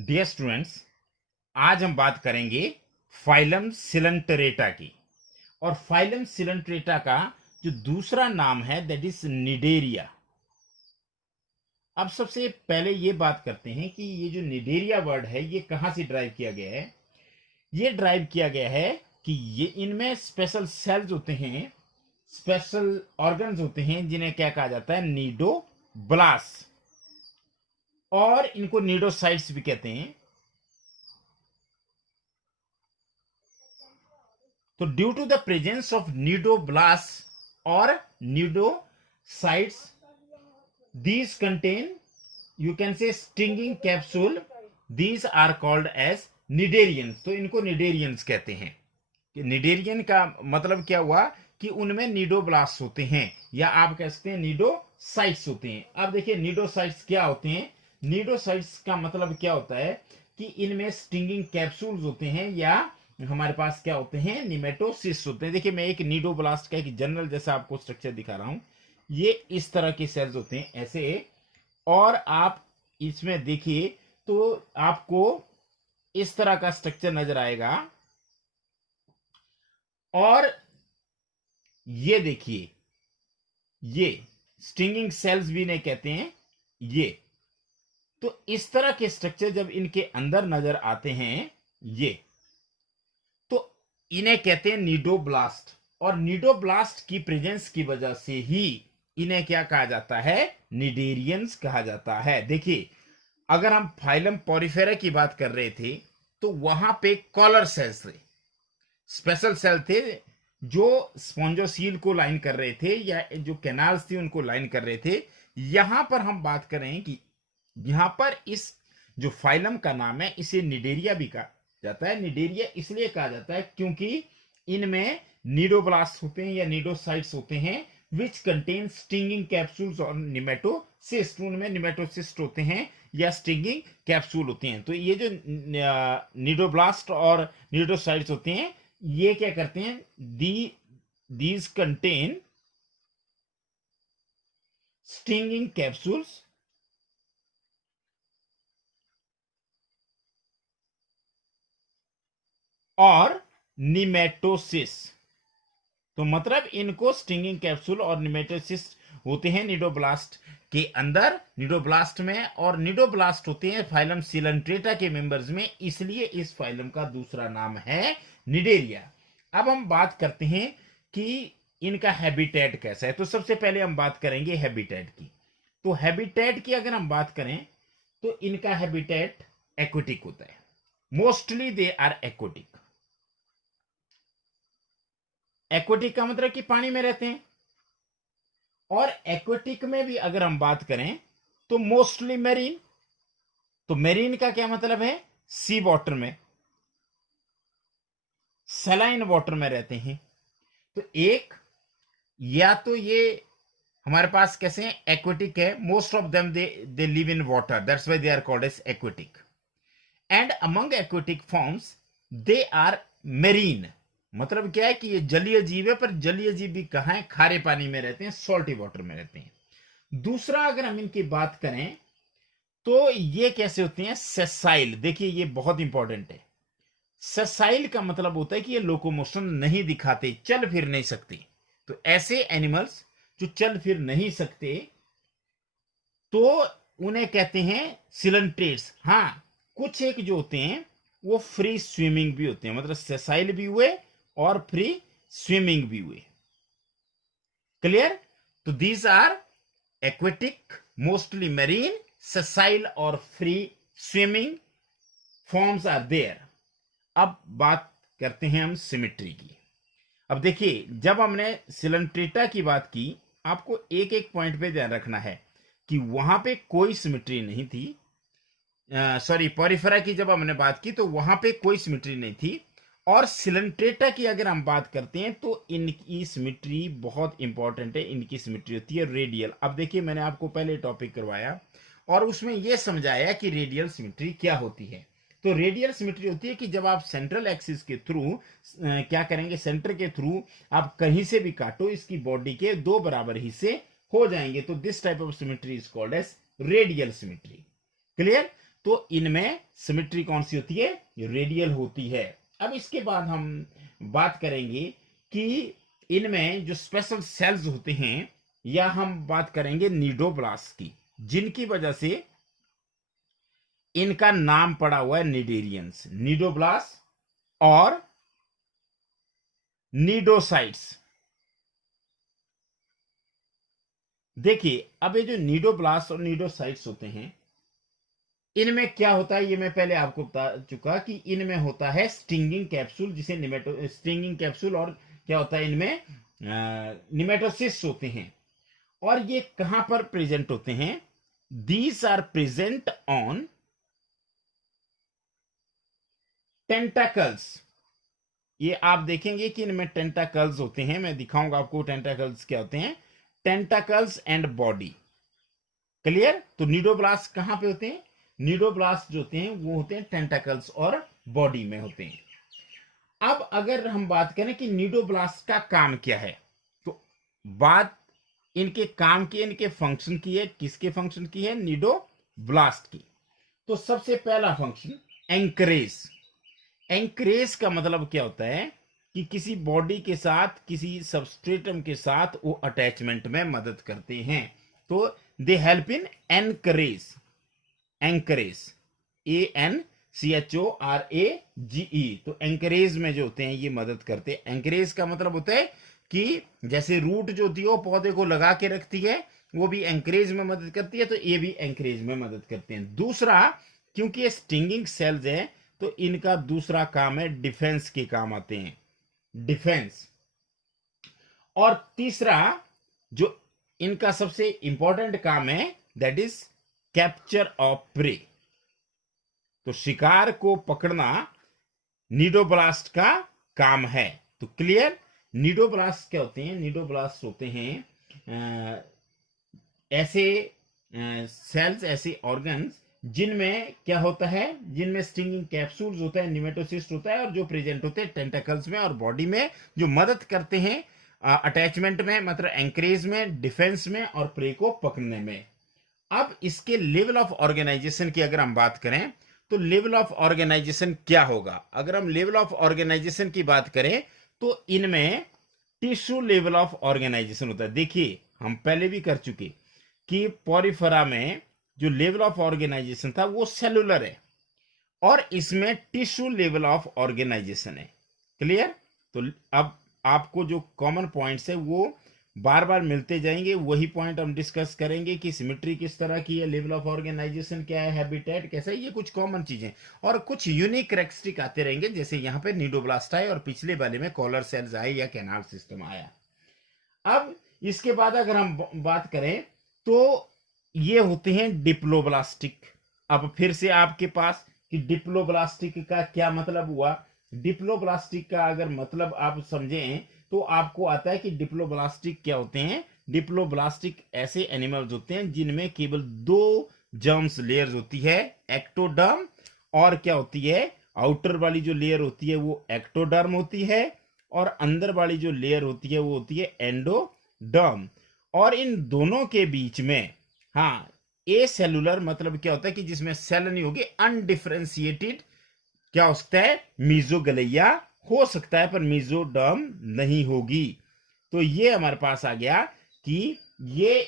Dear students, आज हम बात करेंगे फाइलम सिलेंटरेटा की। और फाइलम सिलेंटरेटा का जो दूसरा नाम है दैट इज निडेरिया। अब सबसे पहले ये बात करते हैं कि ये जो निडेरिया वर्ड है ये कहां से ड्राइव किया गया है। ये ड्राइव किया गया है कि ये इनमें स्पेशल सेल्स होते हैं, स्पेशल ऑर्गन्स होते हैं जिन्हें क्या कहा जाता है, नीडोब्लास्ट, और इनको नीडोसाइट्स भी कहते हैं। तो due to the presence of cnidoblast और cnidocytes, these contain, you can say, stinging capsule. These are called as nidarians. तो इनको निडेरियंस कहते हैं। कि निडेरियन का मतलब क्या हुआ कि उनमें नीडोब्लास्ट होते हैं, या आप कह सकते हैं नीडोसाइट्स होते हैं। अब देखिए नीडोसाइट्स क्या होते हैं। नीडोसाइट्स का मतलब क्या होता है कि इनमें स्टिंगिंग कैप्सूल्स होते हैं, या हमारे पास क्या होते हैं, निमेटोसिस्ट होते हैं। देखिए मैं एक नीडोब्लास्ट का एक जनरल जैसा आपको स्ट्रक्चर दिखा रहा हूं। ये इस तरह के सेल्स होते हैं ऐसे, और आप इसमें देखिए तो आपको इस तरह का स्ट्रक्चर नजर आएगा। और ये देखिए, ये स्टिंगिंग सेल्स भी नहीं कहते हैं ये। तो इस तरह के स्ट्रक्चर जब इनके अंदर नजर आते हैं ये, तो इन्हें कहते हैं नीडोब्लास्ट। और नीडोब्लास्ट की प्रेजेंस की वजह से ही इन्हें क्या कहा जाता है, निडेरियंस कहा जाता है। देखिए अगर हम फाइलम पॉरीफेरा की बात कर रहे थे तो वहां पे कॉलर सेल्स थे, स्पेशल सेल थे जो स्पॉन्जोसील को लाइन कर रहे थे, या जो कैनाल्स थी उनको लाइन कर रहे थे। यहां पर हम बात करें कि यहां पर इस जो फाइलम का नाम है इसे निडेरिया भी कहा जाता है। निडेरिया इसलिए कहा जाता है क्योंकि इनमें नीडोब्लास्ट होते हैं या नीडोसाइट्स होते हैं विच कंटेन स्टिंगिंग कैप्सूल्स और निमेटोसिस्ट। उनमें निमेटोसिस्ट होते हैं या स्टिंगिंग कैप्सूल होते हैं। तो ये जो नीडोब्लास्ट और नीडोसाइट्स होते हैं ये क्या करते हैं, दीज कंटेन स्टिंगिंग कैप्सूल्स और निमेटोसिस्ट। तो मतलब इनको स्टिंगिंग कैप्सूल और निमेटोसिस्ट होते हैं नीडोब्लास्ट के अंदर, नीडोब्लास्ट में। और नीडोब्लास्ट होते हैं फाइलम सिलेंट्रेटा के मेंबर्स में, इसलिए इस फाइलम का दूसरा नाम है निडेरिया। अब हम बात करते हैं कि इनका हैबिटेट कैसा है। तो सबसे पहले हम बात करेंगे हैबिटेट की। तो हैबिटेट की अगर हम बात करें तो इनका हैबिटेट एक्वेटिक होता है। Mostly they are aquatic. Aquatic का मतलब कि पानी में रहते हैं। और एक्वेटिक में भी अगर हम बात करें तो मोस्टली मेरीन। तो मेरीन का क्या मतलब है, सी वाटर में, सलाइन वाटर में रहते हैं। तो एक, या तो ये हमारे पास कैसे हैं, एक्वेटिक है। Most of them they live in water, that's why they are called as aquatic. And among aquatic forms they are marine. मतलब क्या है कि ये जलीय जीव है, पर जलीय जीव भी कहां है, खारे पानी में रहते हैं, सॉल्टी वाटर में रहते हैं। दूसरा अगर हम इनकी बात करें तो ये कैसे होते हैं, सेसाइल। देखिए ये बहुत इंपॉर्टेंट है। सेसाइल का मतलब होता है कि ये लोकोमोशन नहीं दिखाते, चल फिर नहीं सकते। तो ऐसे एनिमल्स जो चल फिर नहीं सकते तो उन्हें कहते हैं सिलेंट्रेट्स। हाँ, कुछ एक जो होते हैं वो फ्री स्विमिंग भी होते हैं, मतलब सेसाइल भी हुए और फ्री स्विमिंग भी हुए। क्लियर। तो these are aquatic, mostly marine, sessile और free swimming forms are there. अब बात करते हैं हम सिमेट्री की। अब देखिए जब हमने सिलेंट्रेटा की बात की, आपको एक एक पॉइंट पे ध्यान रखना है कि वहां पे कोई सिमेट्री नहीं थी। सॉरी, पॉरीफेरा की जब हमने बात की तो वहां पे कोई सिमेट्री नहीं थी। और सिलेंट्रेटा की अगर हम बात करते हैं तो इनकी सिमेट्री बहुत इंपॉर्टेंट है। इनकी सिमेट्री होती है रेडियल। अब देखिए मैंने आपको पहले टॉपिक करवाया और उसमें यह समझाया कि रेडियल सिमेट्री क्या होती है। तो रेडियल सिमेट्री होती है कि जब आप सेंट्रल एक्सिस के थ्रू क्या करेंगे, सेंटर के थ्रू आप कहीं से भी काटो, इसकी बॉडी के दो बराबर हिस्से हो जाएंगे। तो this type of symmetry is called as radial symmetry. Clear. तो इनमें सिमेट्री कौन सी होती है? रेडियल होती है। अब इसके बाद हम बात करेंगे कि इनमें जो स्पेशल सेल्स होते हैं, या हम बात करेंगे निडोब्लास्ट की, जिनकी वजह से इनका नाम पड़ा हुआ है निडेरियंस, निडोब्लास्ट और निडोसाइट्स। देखिए, अब ये जो निडोब्लास्ट और निडोसाइट्स होते हैं, इनमें क्या होता है, ये मैं पहले आपको बता चुका कि इनमें होता है स्टिंगिंग कैप्सूल, जिसे स्टिंगिंग कैप्सूल, और क्या होता है इनमें निमेटोसिस्ट होते हैं। और ये कहां पर प्रेजेंट होते हैं? These are present on tentacles. ये आप देखेंगे कि इनमें टेंटाकल्स होते हैं, मैं दिखाऊंगा आपको टेंटाकल्स क्या होते हैं, टेंटाकल्स एंड बॉडी। क्लियर? तो निडोब्लास्ट कहां पे होते हैं? निडोब्लास्ट जो होते हैं वो होते हैं टेंटाकल्स और बॉडी में होते हैं। अब अगर हम बात करें कि निडोब्लास्ट का काम क्या है, तो बात इनके काम की, इनके फंक्शन की है। किसके फंक्शन की है? निडोब्लास्ट की। तो सबसे पहला फंक्शन एंकरेज। एंकरेज का मतलब क्या होता है कि किसी बॉडी के साथ, किसी सबस्ट्रेटम के साथ वो अटैचमेंट में मदद करते हैं। तो they help in anchorage. Anchorage, ANCHORAGE। तो एंकरेज में जो होते हैं ये मदद करते हैं। एंकरेज का मतलब होता है कि जैसे रूट जो होती है वो पौधे को लगा के रखती है, वो भी एंकरेज में मदद करती है, तो ये भी एंकरेज में मदद करते हैं। दूसरा, क्योंकि ये स्टिंगिंग सेल्स है, तो इनका दूसरा काम है डिफेंस के काम आते हैं, डिफेंस। और तीसरा जो इनका सबसे इंपॉर्टेंट काम है, that is capture of prey. तो शिकार को पकड़ना निडोब्लास्ट का काम है। तो क्लियर? निडोब्लास्ट क्या होते हैं? निडोब्लास्ट होते हैं ऐसे सेल्स, ऐसे ऑर्गन्स जिनमें क्या होता है, जिनमें स्टिंगिंग कैप्सूल्स होता है, निमेटोसिस्ट होता है, और जो प्रेजेंट होते हैं टेंटाकल्स में और बॉडी में, जो मदद करते हैं अटैचमेंट में, मतलब एंकरेज में, डिफेंस में और प्रे को पकड़ने में। अब इसके लेवल ऑफ ऑर्गेनाइजेशन की अगर हम बात करें, तो लेवल ऑफ ऑर्गेनाइजेशन क्या होगा? अगर हम लेवल ऑफ ऑर्गेनाइजेशन की बात करें, तो इनमें टिश्यू लेवल ऑफ ऑर्गेनाइजेशन होता है। देखिए, हम पहले भी कर चुके कि पॉरीफेरा में जो लेवल ऑफ ऑर्गेनाइजेशन था वो सेलुलर है, और इसमें टिश्यू लेवल ऑफ ऑर्गेनाइजेशन है। क्लियर? तो अब आपको जो कॉमन पॉइंट्स है वो बार बार मिलते जाएंगे, वही पॉइंट हम डिस्कस करेंगे कि सिमेट्री किस तरह की है, लेवल ऑफ ऑर्गेनाइजेशन क्या है, हैबिटेट कैसा है, ये कुछ कॉमन चीजें, और कुछ यूनिक कैरेक्टरिस्टिक आते रहेंगे, जैसे यहाँ पे निडोब्लास्ट आए और पिछले वाले में कॉलर सेल्स आए या कैनाल सिस्टम आया। अब इसके बाद अगर हम बात करें, तो ये होते हैं डिप्लोब्लास्टिक। अब फिर से आपके पास कि डिप्लोब्लास्टिक का क्या मतलब हुआ। डिप्लोब्लास्टिक का अगर मतलब आप समझें, तो आपको आता है कि डिप्लोब्लास्टिक क्या होते हैं। डिप्लोब्लास्टिक ऐसे एनिमल्स होते हैं जिनमें केवल 2 जर्म्स लेयर्स होती है, एक्टोडर्म, और क्या होती है, आउटर वाली जो लेयर होती है वो एक्टोडर्म होती है, और अंदर वाली जो लेयर होती है वो होती है एंडोडर्म। और इन दोनों के बीच में, हाँ, ए सेलुलर मतलब क्या होता है कि जिसमें सेल नहीं होगी, अनडिफरेंशिएटेड क्या हो सकता है, मीजोगलैया हो सकता है, पर मीजोडर्म नहीं होगी। तो ये हमारे पास आ गया कि ये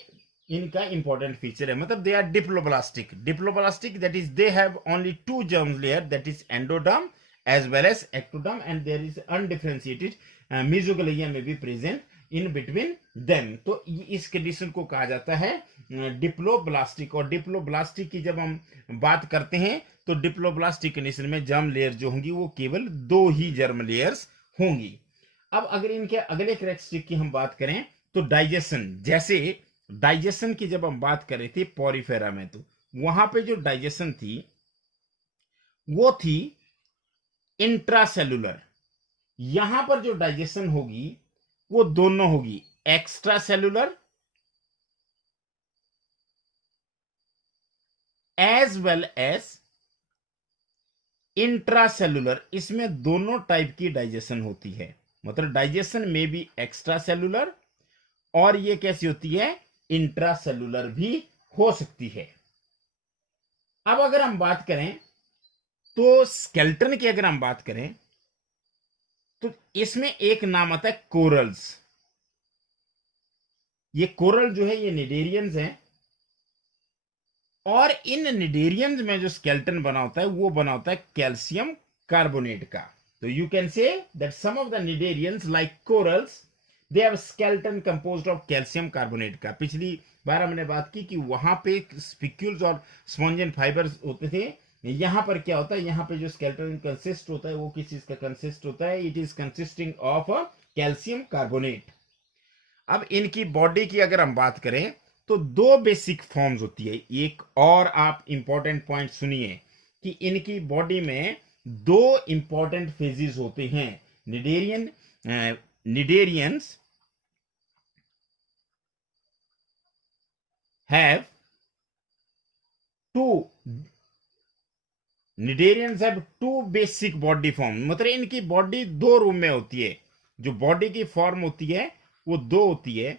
इनका इंपॉर्टेंट फीचर है, मतलब they are diploblastic. Diploblastic that is they have only 2 germ layer, that is endoderm as well as ectoderm, and there is undifferentiated mesoglea may be present in between them। तो इस condition को कहा जाता है diploblastic. और diploblastic की जब हम बात करते हैं, तो डिप्लोब्लास्टिक कंडीशन में जर्म लेयर जो होंगी वो केवल 2 ही जर्म लेयर्स होंगी। अब अगर इनके अगले कैरेक्टरिस्टिक की हम बात करें, तो डाइजेशन, जैसे डाइजेशन की जब हम बात कर रहे थे पॉरीफेरा में, तो वहां पे जो डाइजेशन थी वो थी इंट्रासेलुलर। यहां पर जो डाइजेशन होगी वो दोनों होगी, extra cellular as well as intracellular. इसमें दोनों टाइप की डाइजेशन होती है, मतलब डाइजेशन में भी एक्स्ट्रा सेलुलर, और ये कैसी होती है, इंट्रासेलुलर भी हो सकती है। अब अगर हम बात करें तो स्केल्टन की अगर हम बात करें तो इसमें एक नाम आता है कोरल्स। ये कोरल जो है ये निडेरियंस हैं, और इन निडेरियंस में जो स्केल्टन बना होता है वो बना होता है कैल्शियम कार्बोनेट का। तो you can say that some of the cnidarians like corals they have skeleton composed of calcium carbonate का। पिछली बार हमने बात की कि वहां पे स्पिक्यूल्स और स्पॉन्जियन फाइबर्स होते थे। यहां पर क्या होता है, यहां पे जो स्केल्टन कंसिस्ट होता है वो किस चीज का कंसिस्ट होता है, it is consisting of calcium carbonate. अब इनकी बॉडी की अगर हम बात करें तो दो बेसिक फॉर्म्स होती है। एक और आप इंपॉर्टेंट पॉइंट सुनिए कि इनकी बॉडी में दो इंपॉर्टेंट फेजेस होते हैं। Cnidarians have two cnidarians have two basic body form, मतलब इनकी बॉडी दो रूम में होती है। जो बॉडी की फॉर्म होती है वो दो होती है।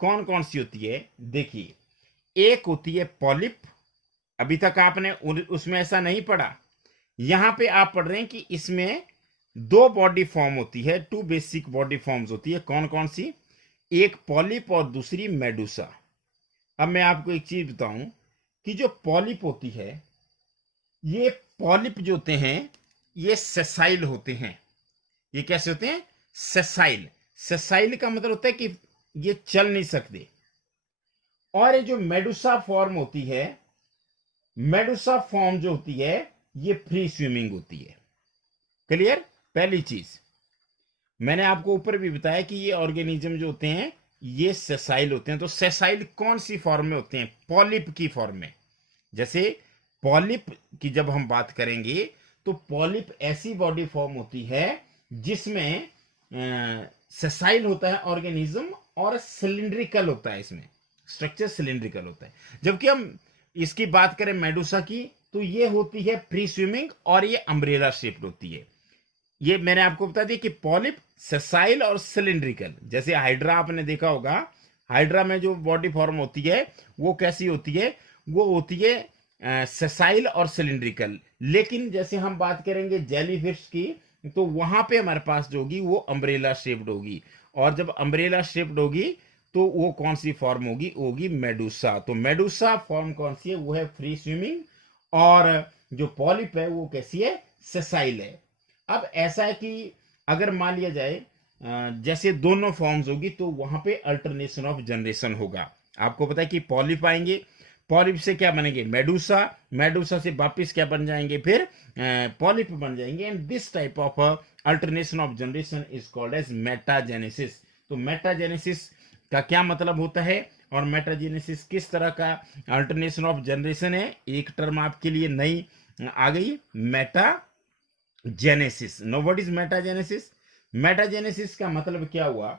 कौन कौन सी होती है देखिए, एक होती है पॉलिप। अभी तक आपने उसमें ऐसा नहीं पढ़ा, यहां पे आप पढ़ रहे हैं कि इसमें दो बॉडी फॉर्म होती है, टू बेसिक बॉडी फॉर्म्स होती है। कौन कौन सी, एक पॉलिप और दूसरी मेडुसा। अब मैं आपको एक चीज बताऊं कि जो पॉलिप होती है, ये पॉलिप जो होते हैं ये सेसाइल होते हैं। ये कैसे होते हैं, सेसाइल। सेसाइल का मतलब होता है कि ये चल नहीं सकते। और ये जो मेडुसा फॉर्म होती है, मेडुसा फॉर्म जो होती है ये फ्री स्विमिंग होती है। क्लियर। पहली चीज मैंने आपको ऊपर भी बताया कि ये ऑर्गेनिज्म जो होते हैं ये सेसाइल होते हैं। तो सेसाइल कौन सी फॉर्म में होते हैं, पॉलिप की फॉर्म में। जैसे पॉलिप की जब हम बात करेंगे तो पॉलिप ऐसी बॉडी फॉर्म होती है जिसमें सेसाइल होता है ऑर्गेनिज्म और सिलिंड्रिकल होता है, इसमें स्ट्रक्चर सिलिंड्रिकल होता है। जबकि हम इसकी बात करें मेडुसा की तो ये होती है फ्री स्विमिंग और ये अम्ब्रेला शेप्ड होती है। ये मैंने आपको बता दिया कि पॉलिप, सेसाइल और सिलिंड्रिकल। जैसे हाइड्रा आपने देखा होगा, हाइड्रा में जो बॉडी फॉर्म होती है वो कैसी होती है, वो होती है सेसाइल और सिलिंड्रिकल। लेकिन जैसे हम बात करेंगे जेलीफिश की तो वहां पे हमारे पास जो होगी वो अम्ब्रेला शेप्ड होगी। और जब अम्ब्रेला शेप्ड होगी तो वो कौन सी फॉर्म होगी, होगी मेडुसा। तो मेडुसा फॉर्म कौन सी है, वो है फ्री स्विमिंग। और जो पॉलिप है वो कैसी है, सेसाइल है। अब ऐसा है कि अगर मान लिया जाए जैसे दोनों फॉर्म्स होगी तो वहां पे अल्टरनेशन ऑफ जनरेशन होगा। आपको पता है कि पॉलिप आएंगे, पॉलिप से क्या बनेंगे, मेडुसा, मेडुसा से वापिस क्या बन जाएंगे, फिर पॉलिप बन जाएंगे। And this type of alternation of generation is called as metagenesis. तो मेटाजेनेसिस का क्या मतलब होता है और मेटाजेनेसिस किस तरह का अल्टरनेशन ऑफ जनरेशन है, एक टर्म आपके लिए नई आ गई, metagenesis. No what is metagenesis. Metagenesis का मतलब क्या हुआ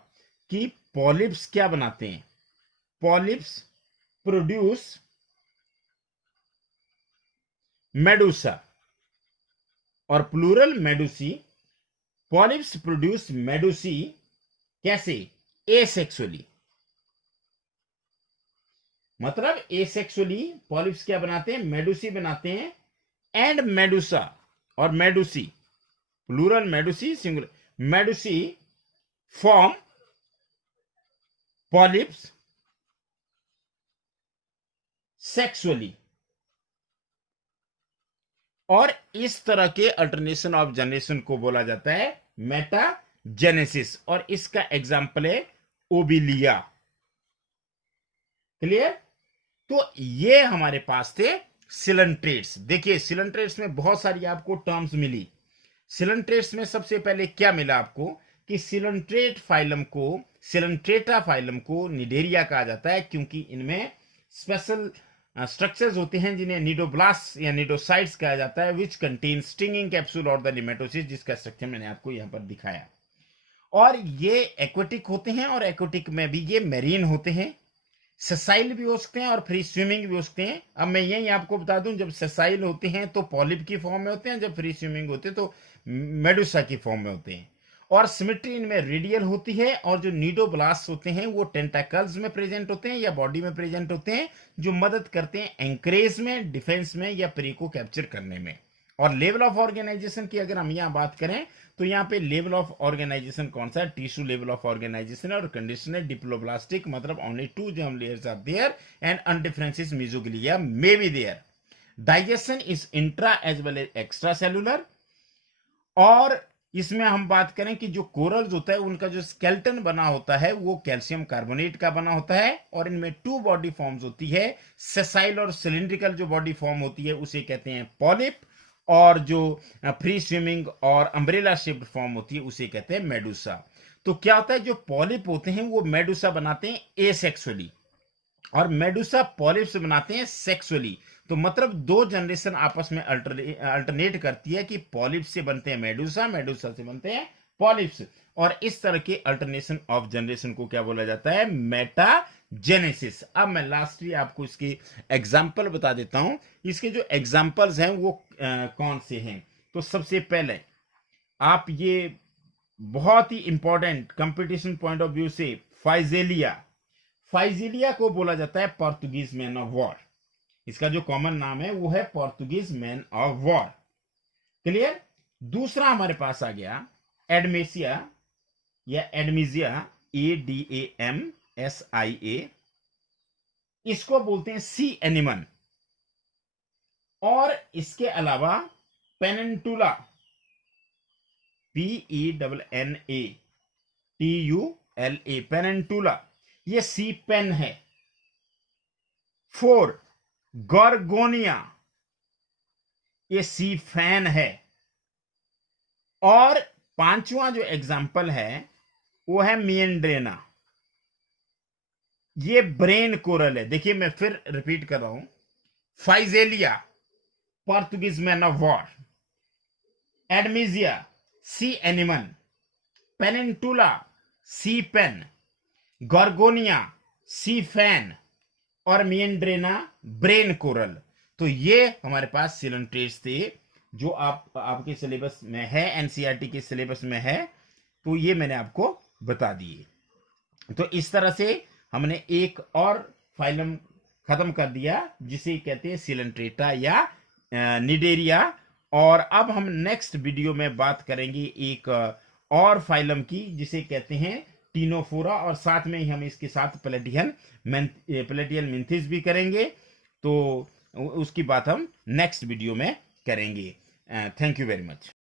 कि पॉलिप्स क्या बनाते हैं, पॉलिप्स प्रोड्यूस मेडुसा और plural medusae. Polyps produce medusae कैसे, एसेक्सुअली। मतलब एसेक्सुअली पॉलिप्स क्या बनाते हैं, मेडुसी बनाते हैं। एंड मेडुसा और medusae, plural medusae singular, medusae form polyps sexually. और इस तरह के अल्टरनेशन ऑफ जनरेशन को बोला जाता है मेटाजेनेसिस। और इसका एग्जांपल है ओबिलिया। क्लियर। तो ये हमारे पास थे सिलेंट्रेट्स। देखिए सिलेंट्रेट्स में बहुत सारी आपको टर्म्स मिली। सिलेंट्रेट्स में सबसे पहले क्या मिला आपको कि सिलेंट्रेट फाइलम को, सिलेंट्रेटा फाइलम को निडेरिया कहा जाता है क्योंकि इनमें स्पेशल स्ट्रक्चर्स होते हैं जिन्हें निडोब्लास्ट या निडोसाइट्स कहा जाता है, विच कंटेन स्टिंगिंग कैप्सूल और द निमेटोसिस, जिसका स्ट्रक्चर मैंने आपको यहां पर दिखाया। और ये एक्वेटिक होते हैं और एक्वेटिक में भी ये मेरीन होते हैं। सेसाइल भी हो सकते हैं और फ्री स्विमिंग भी हो सकते हैं। अब मैं यही आपको बता दूं, जब सेसाइल होते हैं तो पॉलिप की फॉर्म में होते हैं, जब फ्री स्विमिंग होते हैं तो मेडुसा की फॉर्म में होते हैं। और सिमेट्री इनमें रेडियल होती है, और जो नीडोब्लास्ट होते हैं वो टेंटाकल्स में प्रेजेंट होते हैं या बॉडी में प्रेजेंट होते हैं, जो मदद करते हैं एंकरेज में, डिफेंस में या प्रे को कैप्चर करने में। और लेवल ऑफ ऑर्गेनाइजेशन की अगर हम यहाँ बात करें तो यहाँ पे लेवल ऑफ ऑर्गेनाइजेशन कौन सा है, टिश्यू लेवल ऑफ ऑर्गेनाइजेशन है, और कंडीशन है डिप्लोब्लास्टिक, मतलब only 2 germ layers are there and undifferentiated mesoglea may be there. Digestion is intra as well as extra cellular. और इसमें हम बात करें कि जो कोरल्स होता है उनका जो स्केलेटन बना होता है वो कैल्शियम कार्बोनेट का बना होता है, और इनमें 2 बॉडी फॉर्म्स होती है, सेसाइल और सिलिंड्रिकल जो बॉडी फॉर्म होती है उसे कहते हैं पॉलिप, और जो फ्री स्विमिंग और अम्ब्रेला शेप्ड फॉर्म होती है उसे कहते हैं मेडुसा। तो क्या होता है, जो पॉलिप होते हैं वो मेडुसा बनाते हैं एसेक्सुअली, और मेडुसा पॉलिप से बनाते हैं सेक्सुअली। तो मतलब 2 जनरेशन आपस में अल्टरनेट करती है कि पॉलिप से बनते हैं मेडुसा, मेडुसा से बनते हैं पॉलिप्स, और इस तरह के अल्टरनेशन ऑफ जनरेशन को क्या बोला जाता है, मेटाजेनेसिस। अब मैं लास्टली आपको इसके एग्जाम्पल बता देता हूं। इसके जो एग्जाम्पल्स हैं वो कौन से हैं। तो सबसे पहले आप ये बहुत ही important competition point of view से फाइजेलिया, फाइजेलिया को बोला जाता है पोर्तुगीज मैन ऑफ वॉर। इसका जो कॉमन नाम है वो है Portuguese man of war. Clear. दूसरा हमारे पास आ गया एडमेसिया या एडमिजिया, ADAMSIA, इसको बोलते हैं सी एनिमन। और इसके अलावा पेनिनटुला, PENNATULA, पेनिनटुला, ये सी पेन है। 4 गॉर्गोनिया, ये सी फैन है। और 5वां जो एग्जाम्पल है वो है मिएंड्रेना, ये ब्रेन कोरल है। देखिए मैं फिर रिपीट कर रहा हूं, Physalia Portuguese man of war, Adamsia sea anemone, Pennatula sea pen, Gorgonia sea fan, और मिएंड्रेना ब्रेन कोरल। तो ये हमारे पास सिलेंट्रेट्स थे जो आपके सिलेबस में है, एनसीईआरटी के सिलेबस में है, तो ये मैंने आपको बता दिए। तो इस तरह से हमने एक और फाइलम खत्म कर दिया जिसे कहते हैं सिलेंट्रेटा या निडेरिया। और अब हम नेक्स्ट वीडियो में बात करेंगे एक और फाइलम की जिसे कहते हैं टीनोफोरा, और साथ में ही हम इसके साथ प्लेटियल मिंथिस भी करेंगे। तो उसकी बात हम नेक्स्ट वीडियो में करेंगे। Thank you very much.